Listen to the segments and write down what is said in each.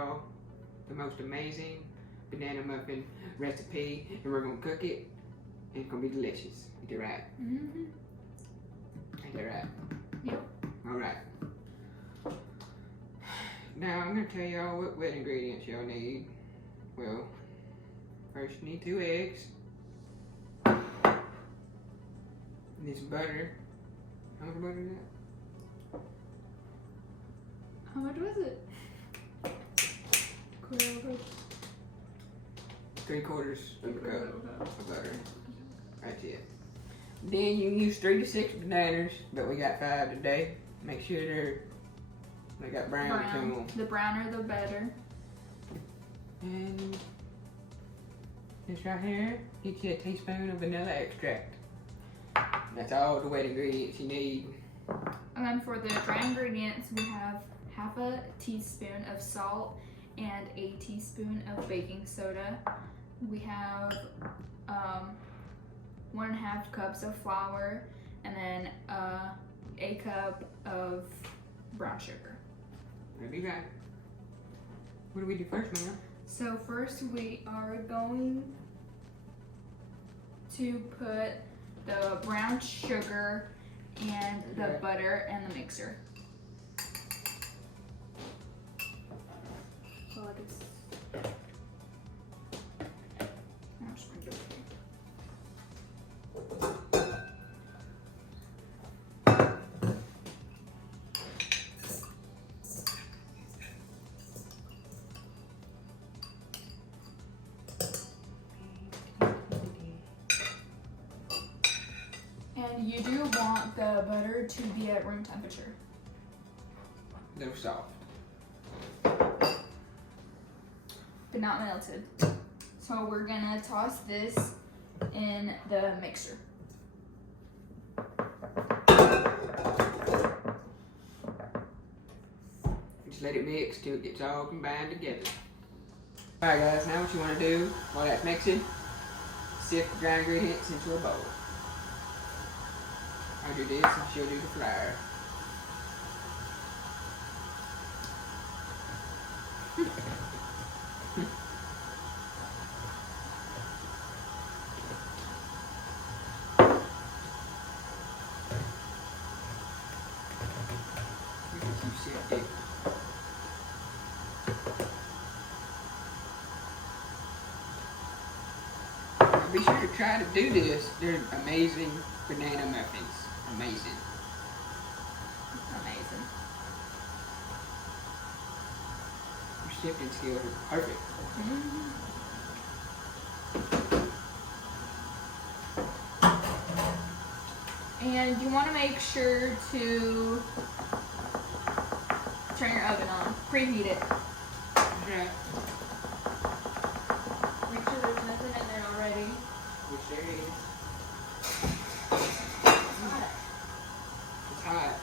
y'all the most amazing banana muffin recipe, and we're gonna cook it, and it's gonna be delicious. Ain't that right? Ain't that right? Yep. Alright. Now I'm gonna tell y'all what wet ingredients y'all need. Well, first you need 2 eggs. You need some butter. How much butter is that? How much was it? 3/4 of a cup of butter. That's it. Then you use 3 to 6 bananas, but we got 5 today. Make sure they got brown to them. The browner the better. And this right here, get you a teaspoon of vanilla extract. That's all the wet ingredients you need. And then for the dry ingredients, we have half a teaspoon of salt and a teaspoon of baking soda. We have 1.5 cups of flour, and then a cup of brown sugar. That'll be right. What do we do first, ma'am? So first we are going to put the brown sugar and the butter in the mixer. So like it's and you do want the butter to be at room temperature. A little soft. But not melted. So we're gonna toss this in the mixer. Just let it mix till it gets all combined together. Alright guys, now what you want to do while that's mixing, sift the dry ingredients into a bowl. I'll do this and she'll do the flour. Be sure to try to do this. They're amazing banana muffins. Amazing. Amazing. Your sifting skills are perfect. And you want to make sure to turn your oven on. Preheat it. Yeah. Make sure there's nothing in there already. Which there is. It's hot. It's hot.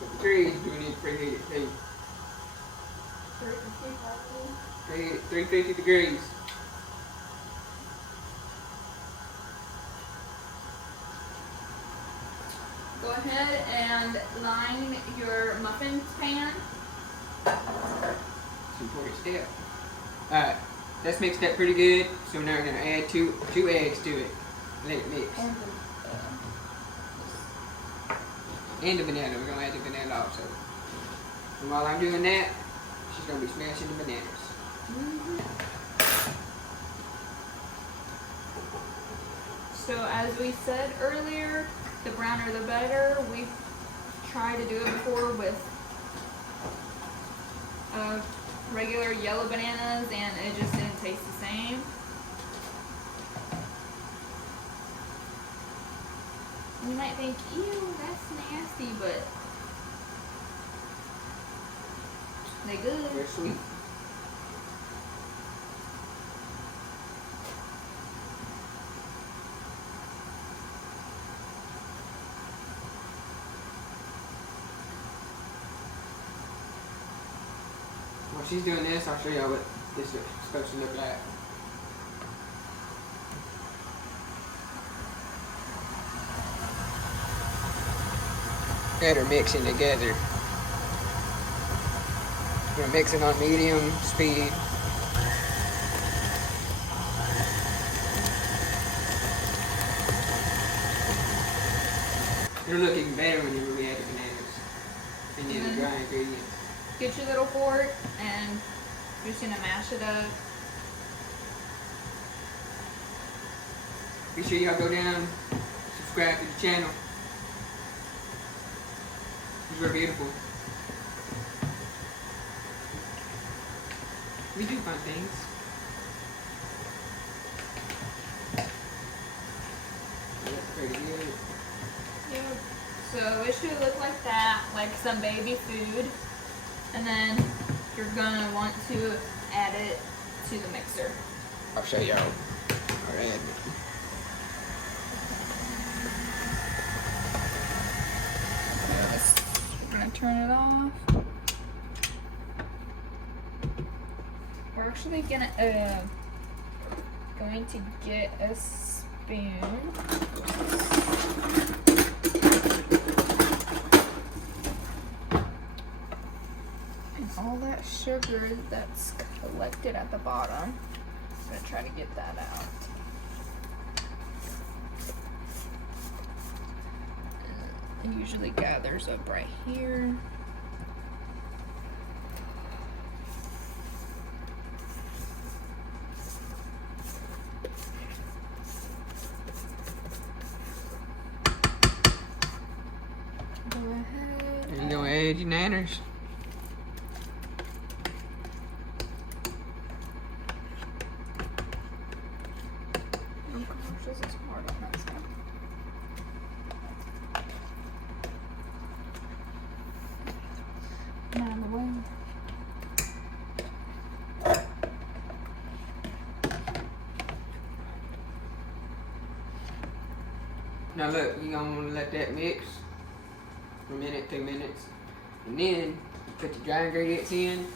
But the grease, do we need to preheat it too? 350 degrees. Go ahead and line your muffin pan. It's an important step. Alright, that's mixed up pretty good. So now we're going to add two eggs to it. Let it mix. And the banana. We're going to add the banana also. And while I'm doing that, she's going to be smashing the bananas. So as we said earlier, the browner the better. We've tried to do it before with regular yellow bananas, and it just didn't taste the same. You might think, ew, that's nasty, but they're good. They're sweet. While she's doing this, I'll show y'all what this is supposed to look like. that are mixing together. We're gonna mix it on medium speed. It'll look even better whenever we add the bananas and then the dry ingredients. Get your little fork and you're just gonna mash it up. Be sure y'all go down, subscribe to the channel. We're beautiful. We do fun things. That's pretty good. Yep. So it should look like that, like some baby food. And then you're gonna want to add it to the mixer. I'll show y'all. Alright. We're gonna turn it off. We're actually going to get a spoon. And all that sugar that's collected at the bottom, I'm gonna try to get that out. And it usually gathers up right here. Go ahead. And you gonna add your nanners. Oh gosh, this is hard on that side. Out of the way. Now look, you're gonna wanna let that mix for a minute, 2 minutes. And then put the dry ingredients in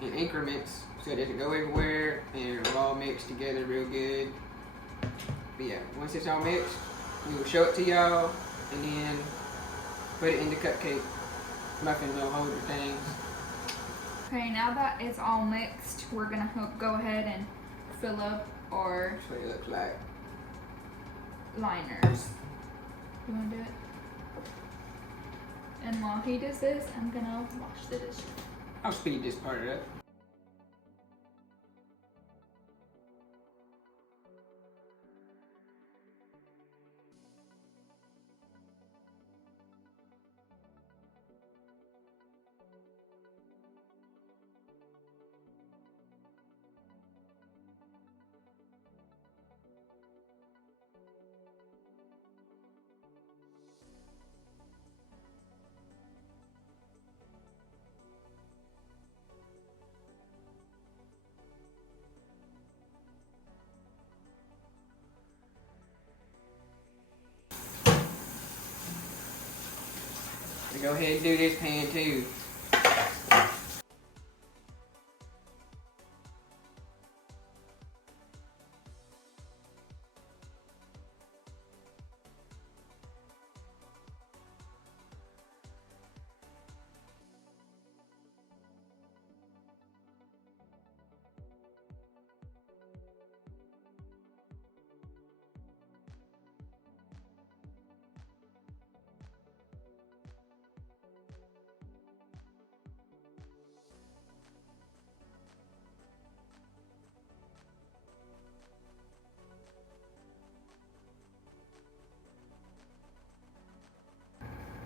increments so that it can go everywhere and it'll all mix together real good. But yeah, once it's all mixed, we will show it to y'all and then put it in the cupcake muffin little holder things. Okay, now that it's all mixed, we're gonna go ahead and fill up our That's what it looks like. liners. You wanna do it? And while he does this, I'm gonna wash the dishes. I'll speed this part up. Go ahead and do this pan too.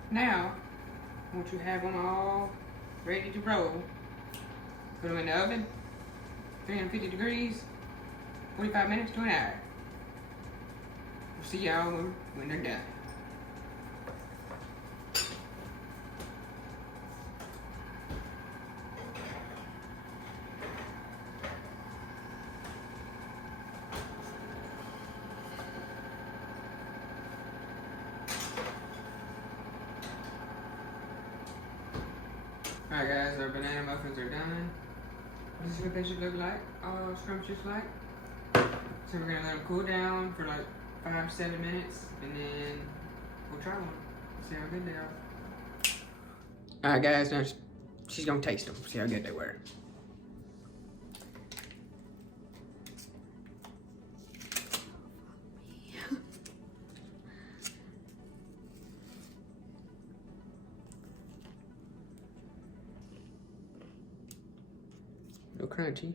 Now, once you have them all ready to roll, put them in the oven, 350 degrees, 45 minutes to an hour. We'll see y'all when they're done. Alright guys, our banana muffins are done. This is what they should look like, all scrumptious like. So we're gonna let them cool down for like 5-7 minutes and then we'll try one. See how good they are. Alright, guys, now she's gonna taste them. See how good they were. No crunchy.